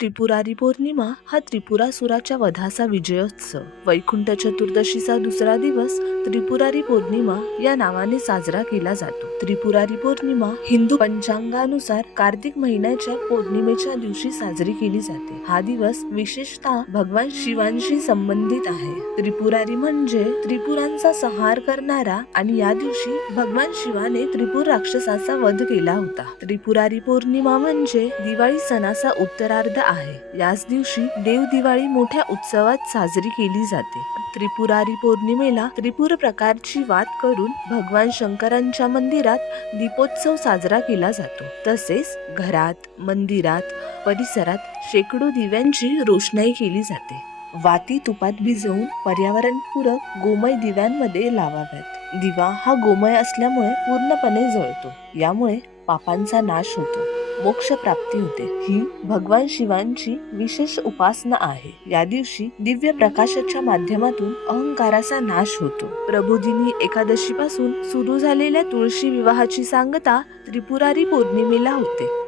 त्रिपुरारी पौर्णिमा हा त्रिपुरासुराच्या वधाचा विजयोत्सव. वैकुंठ चतुर्दशीचा दुसरा दिवस त्रिपुरारी पौर्णिमा या नावाने साजरा केला जातो. त्रिपुरारी पौर्णिमा हिंदू पंचांगानुसार कार्तिक महिन्याच्या पौर्णिमेच्या दिवशी साजरी केली जाते. हा दिवस विशेषतः भगवान शिवांशी संबंधित आहे. त्रिपुरारी म्हणजे त्रिपुरांचा संहार करणारा आणि या दिवशी भगवान शिवाने त्रिपुर राक्षसाचा वध केला होता. त्रिपुरारी पौर्णिमा म्हणजे दिवाळी सणाचा उत्तरार्ध आहे. याच दिवशी देव दिवाळी मोठ्या उत्सवात साजरी केली जाते. त्रिपुरारी पौर्णिमेला त्रिपुर प्रकारची वाद करून भगवान शंकरांच्या मंदिरात दीपोत्सव साजरा केला जातो. तसेच घरात मंदिरात परिसरात शेकडो दिव्यांची रोषणाई केली जाते. वाती तुपात भिजवून पर्यावरणपूरक गोमय दिव्यांमध्ये लावाव्यात. दिवा हा गोमय असल्यामुळे पूर्णपणे जळतो. यामुळे पापांचा नाश होतो. मोक्ष प्राप्ती होते. ही भगवान शिवांची विशेष उपासना आहे. या दिवशी दिव्य प्रकाशाच्या माध्यमातून अहंकाराचा नाश होतो. प्रबोधिनी एकादशी पासून सुरू झालेल्या तुळशी विवाहाची सांगता त्रिपुरारी पौर्णिमेला होते.